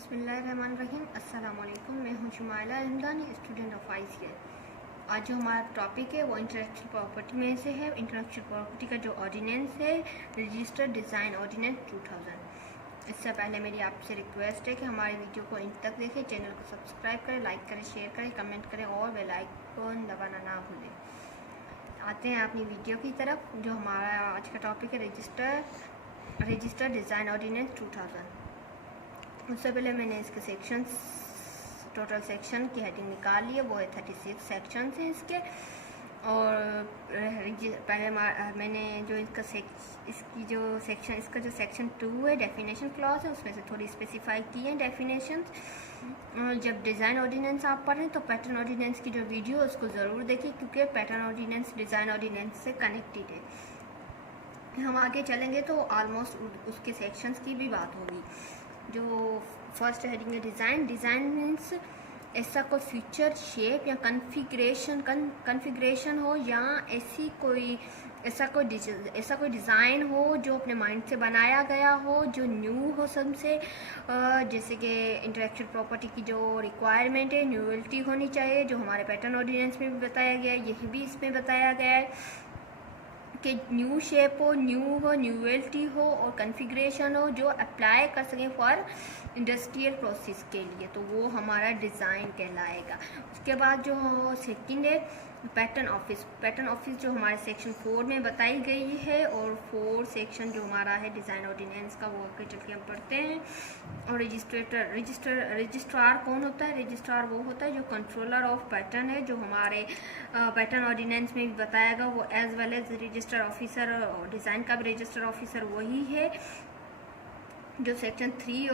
बिस्मिल्लाहिर्रहमानिर्रहीम। अस्सलाम वालेकुम। मैं हूँ शुमाइला इमदानी, स्टूडेंट ऑफ ICA। आज जो हमारा टॉपिक है वो इंटेलेक्चुअल प्रॉपर्टी में से है। इंटेलेक्चुअल प्रॉपर्टी का जो ऑर्डिनेंस है रजिस्टर्ड डिज़ाइन ऑर्डिनेंस 2000। इससे पहले मेरी आपसे रिक्वेस्ट है कि हमारे वीडियो को इंड तक देखें, चैनल को सब्सक्राइब करें, लाइक करें, शेयर करें, कमेंट करें और बेल आइकन दबाना ना भूलें। आते हैं अपनी वीडियो की तरफ। जो हमारा आज का टॉपिक है रजिस्टर्ड डिज़ाइन ऑर्डिनेंस 2000। उससे पहले मैंने इसके सेक्शंस, टोटल सेक्शन की हेडिंग निकाल ली है, वो है 36 सेक्शन हैं इसके। और पहले मैंने जो इसका सेक्शन 2 है डेफिनेशन क्लॉज है, उसमें से थोड़ी स्पेसिफाई की है डेफिनेशन। जब डिज़ाइन ऑर्डिनेंस आप पढ़ें तो पैटर्न ऑर्डिनेंस की जो वीडियो है उसको ज़रूर देखिए, क्योंकि पैटर्न ऑर्डिनेंस डिज़ाइन ऑर्डिनेंस से कनेक्टेड है। हम आगे चलेंगे तो ऑलमोस्ट उसके सेक्शंस की भी बात होगी। जो फर्स्ट हेडिंग है डिज़ाइन मीन्स ऐसा कोई फीचर, शेप या कन्फिग्रेशन हो, या ऐसा कोई डिज़ाइन हो जो अपने माइंड से बनाया गया हो, जो न्यू हो सबसे। जैसे कि इंटेलेक्चुअल प्रॉपर्टी की जो रिक्वायरमेंट है न्यूअलिटी होनी चाहिए, जो हमारे पैटर्न ऑर्डिनेंस में भी बताया गया है, यही भी इसमें बताया गया है कि न्यू शेप हो, न्यूअलिटी हो और कन्फिग्रेशन हो जो अप्लाई कर सकें फॉर इंडस्ट्रियल प्रोसेस के लिए, तो वो हमारा डिज़ाइन कहलाएगा। उसके बाद जो सेकंड है पैटर्न ऑफिस जो हमारे सेक्शन 4 में बताई गई है, और 4 सेक्शन जो हमारा है डिज़ाइन ऑर्डिनेंस का वो आगे चल के हम पढ़ते हैं। और रजिस्ट्रार कौन होता है? रजिस्ट्रार वो होता है जो कंट्रोलर ऑफ पैटर्न है, जो हमारे पैटर्न ऑर्डिनेंस में भी बताया गया वो as well as register officer, design का भी रजिस्टर ऑफिसर वही है। जो सेक्शन 3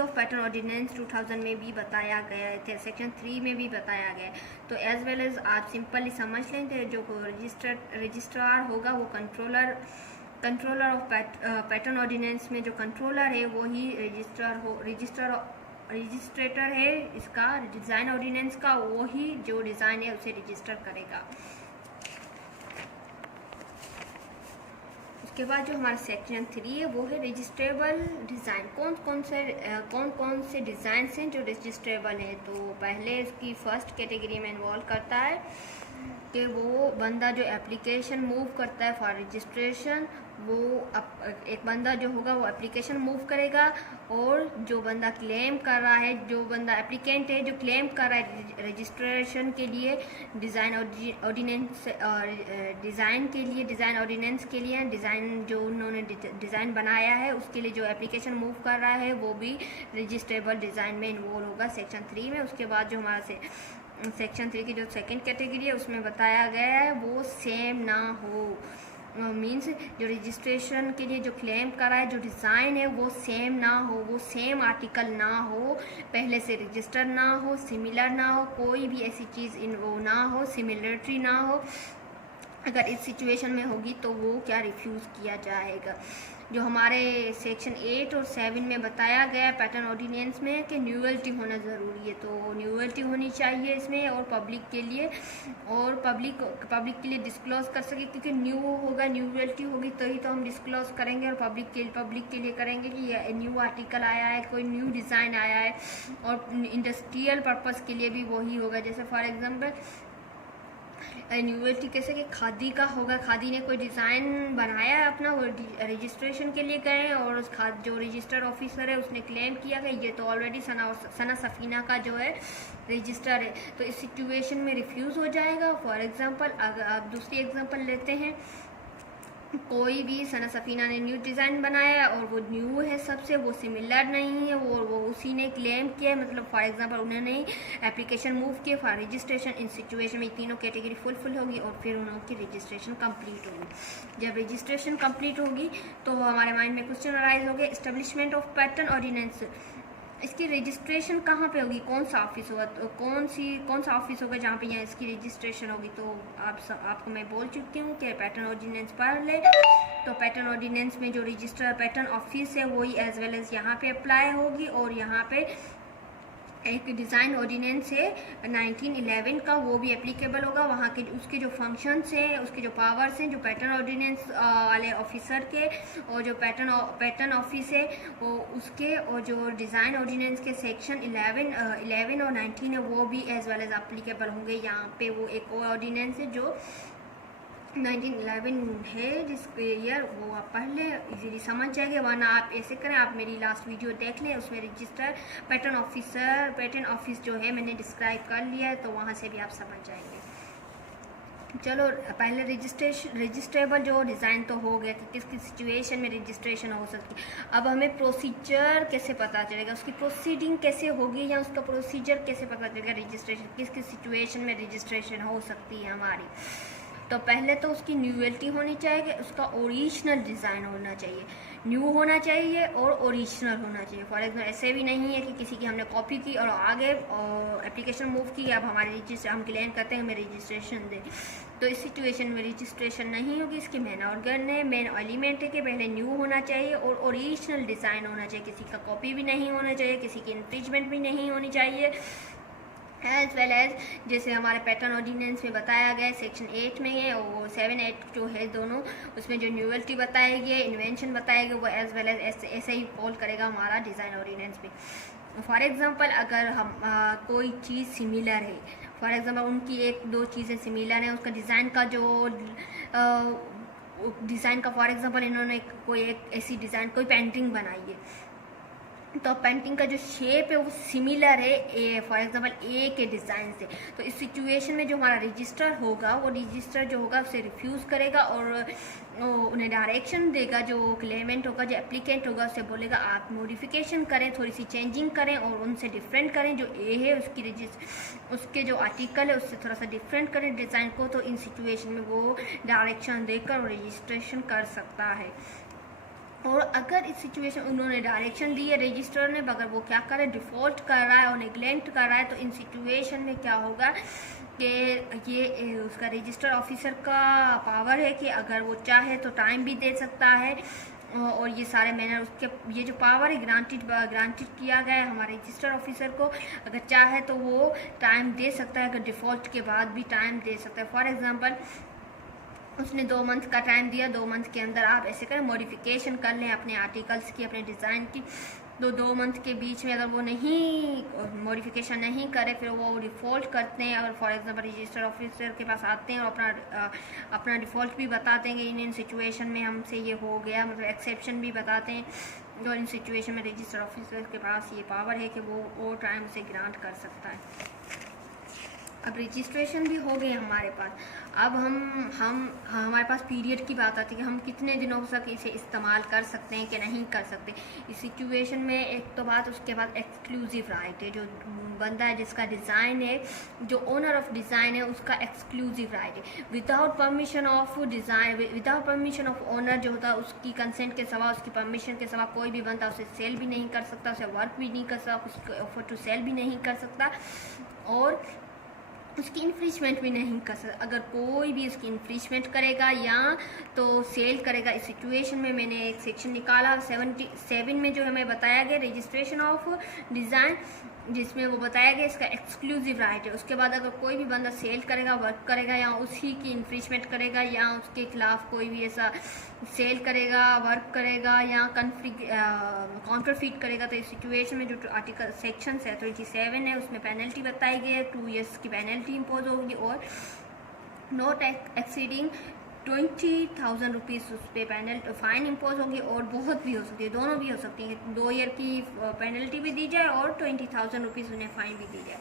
ऑफ पैटर्न ऑर्डिनेंस 2000 में भी बताया गया है, सेक्शन 3 में भी बताया गया है। तो एज वेल एज आप सिंपली समझ लेंगे, जो रजिस्ट्रार होगा वो कंट्रोलर ऑफ पैटर्न ऑर्डिनेंस में जो कंट्रोलर है वही रजिस्ट्रेटर है इसका डिज़ाइन ऑर्डिनेंस का, वही जो डिज़ाइन है उसे रजिस्टर करेगा। उसके बाद जो हमारा सेक्शन 3 है वो है रजिस्ट्रेबल डिज़ाइन। कौन कौन से डिज़ाइन हैं जो रजिस्ट्रेबल हैं? तो पहले इसकी फर्स्ट कैटेगरी में इन्वॉल्व करता है कि वो बंदा जो एप्लीकेशन मूव करता है फॉर रजिस्ट्रेशन, वो एक बंदा जो होगा वो एप्लीकेशन मूव करेगा, और जो बंदा क्लेम कर रहा है, जो बंदा एप्लीकेंट है जो क्लेम कर रहा है रजिस्ट्रेशन के लिए डिज़ाइन ऑर्डिनेंस के लिए डिज़ाइन जो उन्होंने डिज़ाइन बनाया है उसके लिए जो एप्लीकेशन मूव कर रहा है वो भी रजिस्ट्रेबल डिज़ाइन में इन्वॉल्व होगा सेक्शन 3 में। उसके बाद जो हमारा सेक्शन 3 की जो सेकेंड कैटेगरी है उसमें बताया गया है वो सेम ना हो, मीन्स जो रजिस्ट्रेशन के लिए जो क्लेम करा है जो डिज़ाइन है वो सेम ना हो, वो सेम आर्टिकल ना हो, पहले से रजिस्टर ना हो, सिमिलर ना हो, कोई भी ऐसी चीज़ वो ना हो, सिमिलरिटी ना हो। अगर इस सिचुएशन में होगी तो वो क्या रिफ्यूज़ किया जाएगा। जो हमारे सेक्शन 8 और 7 में बताया गया पैटर्न ऑर्डिनेंस में कि न्यूअलिटी होना ज़रूरी है, तो न्यूअलिटी होनी चाहिए इसमें, और पब्लिक के लिए डिस्क्लोज कर सके, क्योंकि न्यू होगा, न्यूअलिटी होगी तभी तो हम डिस्क्लोज करेंगे, और पब्लिक के लिए करेंगे कि ये न्यू आर्टिकल आया है, कोई न्यू डिज़ाइन आया है, और इंडस्ट्रियल पर्पज़ के लिए भी वही होगा। जैसे फॉर एग्जांपल न्यूअलिटी कैसे कि खादी का होगा, खादी ने कोई डिज़ाइन बनाया है अपना, वो रजिस्ट्रेशन के लिए गए, और उस जो रजिस्टर ऑफिसर है उसने क्लेम किया कि ये तो ऑलरेडी सना सफ़ीना का जो है रजिस्टर है, तो इस सिचुएशन में रिफ्यूज़ हो जाएगा। फॉर एग्जांपल अगर आप दूसरी एग्जांपल लेते हैं, कोई भी सना सफ़ीना ने न्यू डिज़ाइन बनाया और वो न्यू है सबसे, वो सिमिलर नहीं है, वो उसी ने क्लेम किया, मतलब फॉर एग्जांपल उन्होंने एप्लीकेशन मूव किया फॉर रजिस्ट्रेशन। इन सिचुएशन में तीनों कैटेगरी फुलफिल होगी और फिर उनकी रजिस्ट्रेशन कंप्लीट होगी। जब रजिस्ट्रेशन कंप्लीट होगी तो हमारे माइंड में क्वेश्चन अराइज हो गया, इस्टेब्लिशमेंट ऑफ पैटर्न ऑर्डिनेंस, इसकी रजिस्ट्रेशन कहाँ पे होगी, कौन सा ऑफिस होगा, तो कौन सा ऑफिस होगा जहाँ पे यहाँ इसकी रजिस्ट्रेशन होगी। तो आपको मैं बोल चुकी हूँ कि पैटर्न ऑर्डिनेंस पढ़ ले, तो पैटर्न ऑर्डिनेंस में जो रजिस्टर पैटर्न ऑफिस है वही एज वेल एज यहाँ पे अप्लाई होगी, और यहाँ पे एक डिज़ाइन ऑर्डिनेंस है 1911 का, वो भी एप्लीकेबल होगा। वहाँ के उसके जो फंक्शंस हैं, उसके जो पावर्स हैं, जो पैटर्न ऑर्डिनेंस वाले ऑफिसर के, और जो पैटर्न ऑफिस है वो उसके, और जो डिज़ाइन ऑर्डिनेंस के सेक्शन 11 और 19 है वो भी एज वेल एज एप्लीकेबल होंगे। यहाँ पे वो एक और ऑर्डिनेंस है जो 1911 है, जिसके ईयर वो आप पढ़ लें, इजीली समझ जाएंगे। वरना आप ऐसे करें, आप मेरी लास्ट वीडियो देख लें, उसमें रजिस्टर पैटर्न ऑफिस जो है मैंने डिस्क्राइब कर लिया है, तो वहाँ से भी आप समझ जाएंगे। चलो, पहले रजिस्ट्रेबल जो डिज़ाइन तो हो गया कि किस किस सिचुएशन में रजिस्ट्रेशन हो सकती है। अब हमें प्रोसीजर कैसे पता चलेगा, उसकी प्रोसीडिंग कैसे होगी, या उसका प्रोसीजर कैसे पता चलेगा रजिस्ट्रेशन, किस किस सिचुएशन में रजिस्ट्रेशन हो सकती है हमारी। तो पहले तो उसकी न्यूअलिटी होनी चाहिए, उसका ओरिजिनल डिज़ाइन होना चाहिए, न्यू होना चाहिए और ओरिजिनल होना चाहिए। फॉर एग्जाम्पल ऐसे भी नहीं है कि किसी की हमने कॉपी की और आगे एप्लीकेशन मूव की, अब हमारे हम क्लेम करते हैं हमें रजिस्ट्रेशन दे, तो इस सिचुएशन में रजिस्ट्रेशन नहीं होगी। इसकी मेन एलिमेंट है कि पहले न्यू होना चाहिए और ओरिजिनल डिज़ाइन होना चाहिए, किसी का कॉपी भी नहीं होना चाहिए, किसी की इन्फ्रिंजमेंट भी नहीं होनी चाहिए। एज वेल एज जैसे हमारे पैटर्न ऑर्डिनेंस में बताया गया है सेक्शन 8 में है, और 7-8 जो है दोनों, उसमें जो न्यूअलिटी बताई गई है, इन्वेंशन बताया गया, वो एज वेल एज ऐसे ही फॉल करेगा हमारा डिज़ाइन ऑर्डिनेंस पे। फॉर एग्जांपल अगर हम कोई चीज़ सिमिलर है, फॉर एग्जांपल उनकी एक दो चीज़ें सिमिलर हैं, उसका डिज़ाइन का जो डिज़ाइन का फॉर एग्जांपल इन्होंने कोई एक ऐसी डिज़ाइन, कोई पेंटिंग बनाई है, तो पेंटिंग का जो शेप है वो सिमिलर है फॉर एग्जांपल ए के डिज़ाइन से, तो इस सिचुएशन में जो हमारा रजिस्टर होगा, वो रजिस्टर जो होगा उसे रिफ्यूज़ करेगा और उन्हें डायरेक्शन देगा, जो क्लेमेंट होगा, जो एप्लीकेंट होगा, उसे बोलेगा आप मॉडिफिकेशन करें, थोड़ी सी चेंजिंग करें और उनसे डिफरेंट करें, जो ए है उसके जो आर्टिकल है उससे थोड़ा सा डिफरेंट करें डिज़ाइन को। तो इन सिचुएशन में वो डायरेक्शन देकर रजिस्ट्रेशन कर सकता है। और अगर इस सिचुएशन उन्होंने डायरेक्शन दी है रजिस्टर ने, अगर वो क्या करे, डिफ़ॉल्ट कर रहा है और नेग्लेक्ट कर रहा है, तो इन सिचुएशन में क्या होगा कि ये उसका रजिस्टर ऑफिसर का पावर है कि अगर वो चाहे तो टाइम भी दे सकता है, और ये सारे मैनर उसके, ये जो पावर है ग्रांटेड किया गया है हमारे रजिस्टर ऑफिसर को, अगर चाहे तो वो टाइम दे सकता है, अगर डिफ़ॉल्ट के बाद भी टाइम दे सकता है। फॉर एग्जांपल उसने 2 मंथ का टाइम दिया, 2 मंथ के अंदर आप ऐसे करें मॉडिफिकेशन कर लें अपने आर्टिकल्स की, अपने डिज़ाइन की, तो 2 मंथ के बीच में अगर वो नहीं मॉडिफिकेशन नहीं करे, फिर वो डिफ़ॉल्ट करते हैं, अगर फॉर एग्जांपल रजिस्टर ऑफिसर के पास आते हैं और अपना डिफ़ॉल्ट भी बताते हैं कि इन सिचुएशन में हमसे ये हो गया, मतलब एक्सेप्शन भी बताते हैं, और इन सिचुएशन में रजिस्टर ऑफिसर के पास ये पावर है कि वो टाइम उसे ग्रांट कर सकता है। अब रजिस्ट्रेशन भी हो गए हमारे पास। अब हमारे पास पीरियड की बात आती है कि हम कितने दिनों तक इसे इस्तेमाल कर सकते हैं कि नहीं कर सकते। इस सिचुएशन में एक तो बात, उसके बाद एक्सक्लूसिव राइट है, जो बंदा है जिसका डिज़ाइन है, जो ओनर ऑफ डिज़ाइन है, उसका एक्सक्लूसिव राइट है। Without permission of design, without permission of owner जो होता है, उसकी कंसेंट के सिवा, उसकी परमिशन के सिवा कोई भी बंदा उसे सेल भी नहीं कर सकता, उसे वर्क भी नहीं कर सकता, उसको ऑफर टू सेल भी नहीं कर सकता, और उसकी इन्फ्रिजमेंट भी नहीं कर सकता। अगर कोई भी उसकी इन्फ्रिजमेंट करेगा या तो सेल करेगा, इस सिचुएशन में मैंने एक सेक्शन निकाला 77 में, जो हमें बताया गया रजिस्ट्रेशन ऑफ डिज़ाइन, जिसमें वो बताया गया इसका एक्सक्लूसिव राइट है। उसके बाद अगर कोई भी बंदा सेल करेगा, वर्क करेगा, या उसी की इन्फ्रिजमेंट करेगा, या उसके खिलाफ कोई भी ऐसा सेल करेगा, वर्क करेगा, या काउंटरफीट करेगा, तो इस सिचुएशन में जो आर्टिकल सेक्शन 37 है उसमें पेनल्टी बताई गई है, 2 years की पेनल्टी इम्पोज होगी, और नॉट एक्सीडिंग 20,000 रुपीज़ उस पर फाइन इम्पोज होगी, और बहुत भी हो सकती है, दोनों भी हो सकती है, 2 year की पेनल्टी भी दी जाए और 20,000 रुपीज़ उन्हें फाइन भी दी जाए।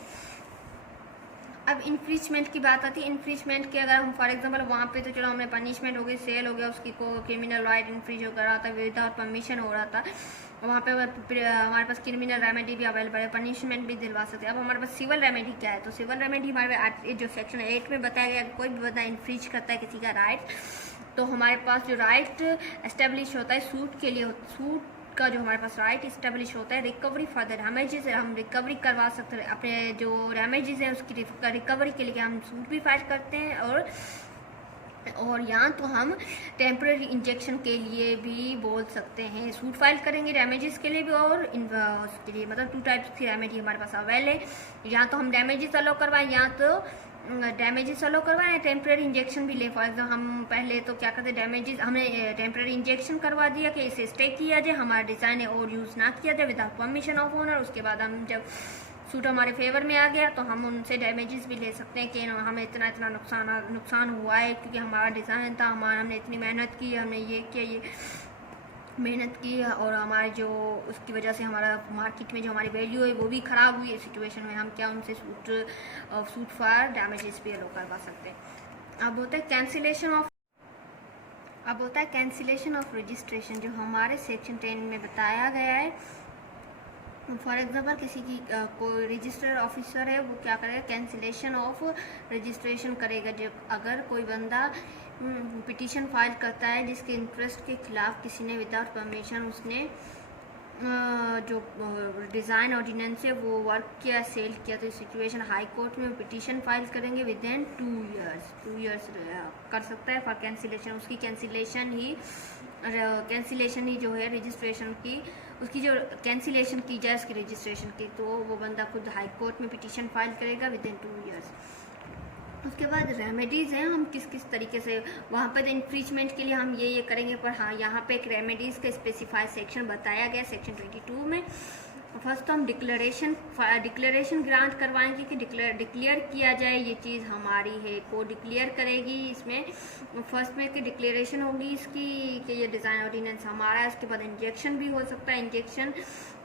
अब इन्फ्रिजमेंट की बात आती है। इन्फ्रिजमेंट के अगर हम फॉर एग्जांपल वहाँ पे तो चलो हमने पनिशमेंट हो गई, सेल हो गया, उसकी को क्रिमिनल राइट इन्फ्रिज हो रहा था, विदाउट परमिशन हो रहा था, वहाँ पे हमारे पास क्रिमिनल रेमेडी भी अवेलेबल है, पनिशमेंट भी दिलवा सकते हैं। अब हमारे पास सिविल रेमेडी क्या है, तो सिविल रेमेडी हमारे जो सेक्शन 8 में बताया गया, कोई भी बंदा इन्फ्रिज करता है किसी का राइट, तो हमारे पास जो राइट एस्टेब्लिश होता है सूट के लिए, सूट का जो हमारे पास राइट इस्टेब्लिश होता है, रिकवरी फॉर द डैमेजेस, हम रिकवरी करवा सकते हैं अपने जो डैमेजेस हैं उसकी रिकवरी के लिए हम सूट भी फाइल करते हैं, और यहाँ तो हम टेम्पररी इंजेक्शन के लिए भी बोल सकते हैं। सूट फाइल करेंगे डैमेजेस के लिए भी और उसके लिए, मतलब 2 टाइप्स की रेमेडी हमारे पास अवेल है। यहाँ तो हम डैमेजेस अलो करवाएं, यहाँ तो डैमेजेस अलो करवाएं, टेम्पररी इंजेक्शन भी ले। फॉर एग्जाम्पल हम पहले तो क्या करते, डैमेजेस हमने टेम्पररी इंजेक्शन करवा दिया कि इसे स्टे किया जाए, हमारा डिज़ाइन है और यूज़ ना किया जाए विदाउट परमिशन ऑफ ओनर। उसके बाद हम जब सूट हमारे फेवर में आ गया तो हम उनसे डैमेजेस भी ले सकते हैं कि हमें इतना नुकसान हुआ है क्योंकि हमारा डिज़ाइन था, हमने इतनी मेहनत की, हमने ये किया, ये मेहनत की और हमारे जो उसकी वजह से हमारा मार्केट में जो हमारी वैल्यू है वो भी ख़राब हुई। इस सिचुएशन में हम क्या उनसे सूट फॉर डैमेजेस भी अलो करवा सकते हैं। अब होता है कैंसिलेशन ऑफ रजिस्ट्रेशन, जो हमारे सेक्शन 10 में बताया गया है। फॉर एग्जाम्पल किसी की कोई रजिस्टर्ड ऑफिसर है, वो क्या करेगा, कैंसिलेशन ऑफ रजिस्ट्रेशन करेगा। जब अगर कोई बंदा पिटीशन फाइल करता है जिसके इंटरेस्ट के खिलाफ किसी ने विदाउट परमिशन उसने जो डिज़ाइन ऑर्डिनेंस है वो वर्क किया, सेल किया, तो इस सिचुएशन हाई कोर्ट में पिटीशन फाइल करेंगे विद इन 2 ईयर्स कर सकता है फॉर कैंसिलेशन। उसकी कैंसिलेशन ही जो है रजिस्ट्रेशन की, उसकी जो कैंसिलेशन की जाए उसकी रजिस्ट्रेशन की, तो वो बंदा खुद हाई कोर्ट में पिटीशन फाइल करेगा विद इन 2 ईयर्स। उसके बाद रेमेडीज़ हैं, हम किस किस तरीके से वहाँ पर इन्फ्रीचमेंट के लिए हम ये करेंगे। पर हाँ, यहाँ पे एक रेमेडीज़ का स्पेसिफाइड सेक्शन बताया गया सेक्शन 22 में। फर्स्ट तो हम डिक्लेरेशन ग्रांट करवाएंगे कि डिक्लेयर किया जाए ये चीज़ हमारी है, को डिक्लेयर करेगी। इसमें फर्स्ट में कि डिक्लेरेशन होगी इसकी कि ये डिज़ाइन ऑर्डिनेंस हमारा है। उसके बाद इंजेक्शन भी हो सकता है, इंजेक्शन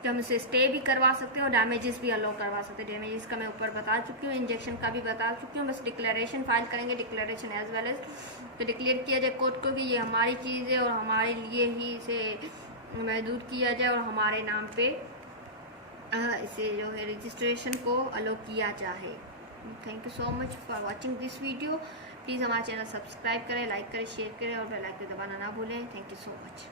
कि हम इसे स्टे भी करवा सकते हैं और डैमेजेस भी अलो करवा सकते हैं। डैमेजेस का मैं ऊपर बता चुकी हूँ, इंजेक्शन का भी बता चुकी हूँ। बस डिक्लेरेशन फाइल करेंगे, डिक्लेरेशन एज वेल एज तो डिक्लेयर किया जाए कोर्ट को कि ये हमारी चीज़ है और हमारे लिए ही इसे महदूद किया जाए और हमारे नाम पे इसे जो है रजिस्ट्रेशन को अलो किया जाए। Thank you so much for watching this video. Please हमारा चैनल सब्सक्राइब करें, लाइक करें, शेयर करें और बेल आइकन दबाना ना भूलें। Thank you so much.